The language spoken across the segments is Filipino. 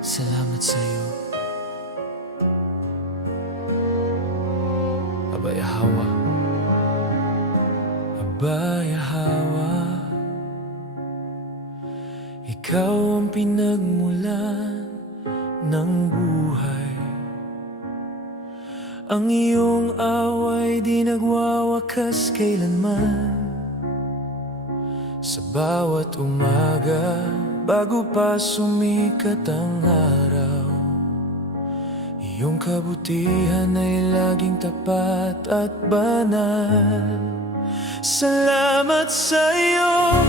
Salamat sa'yo, Abay Hawa, Abay Hawa. Ikaw ang pinagmulan ng buhay. Ang iyong away di nagwawakas kailanman. Sa bawat umaga, bago pa sumikat ang araw, iyong kabutihan ay laging tapat at banal. Salamat sa iyo,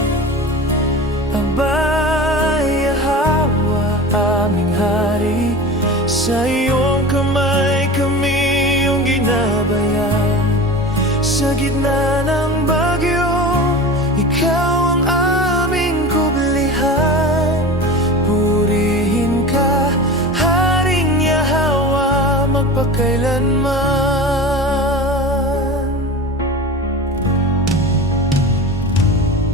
Abay Hawa, aming hari. Sa iyong kamay kami iyong ginabayan. Sa gitna ng bagyo, ikaw ang aming kublihan. Purihin ka, Haring Yahwa, magpakailanman.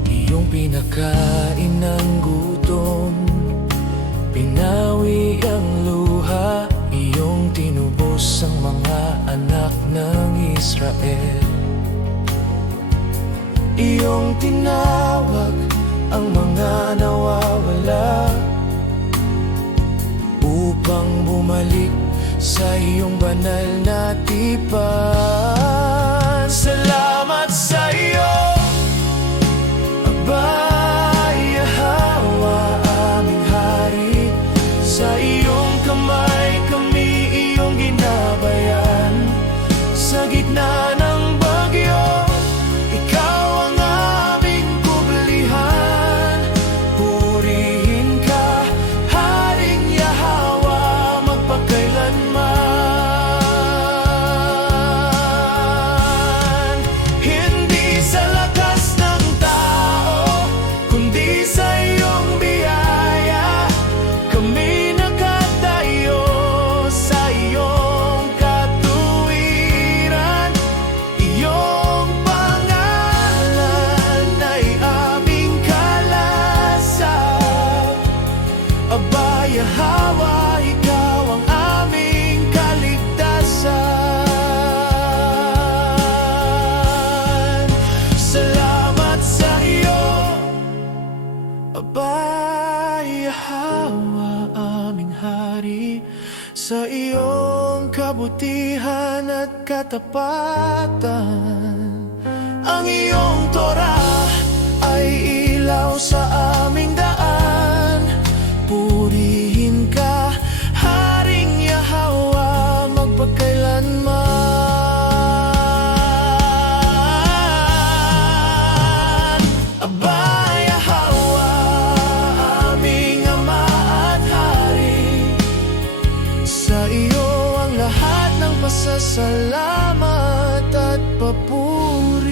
Iyong pinakain ng gutom, pinawi ang luha. Iyong tinubos ang mga anak ng Israel. Iyong tinawag ang mga nawawala upang bumalik sa iyong banal na tipan. Salamat sa iyo, Abay Hawa, aming hari. Sa iyong kamay kami iyong ginabayan. Sa gitna ng bagyo, ikaw ang aming kublihan. Purihin ka, Haring Yahwa, magpakailanman. Hindi sa lakas ng tao, kundi sa iyong biyaya, kami nakatayo sa iyong katuwiran. Iyong pangalan ay aming kalasag. Abay Hawa, ikaw ang aming kaligtasan. Salamat sa iyo, Abay Hawa, aming hari. Sa iyong kabutihan at katapatan, ang iyong Torah ay ilaw sa aming daan. Purihin ka, Haring Yahwa, magpakailanman. Abay Hawa, aming Ama at Hari. Sa iyo ang lahat ng pasasalamat at papuri.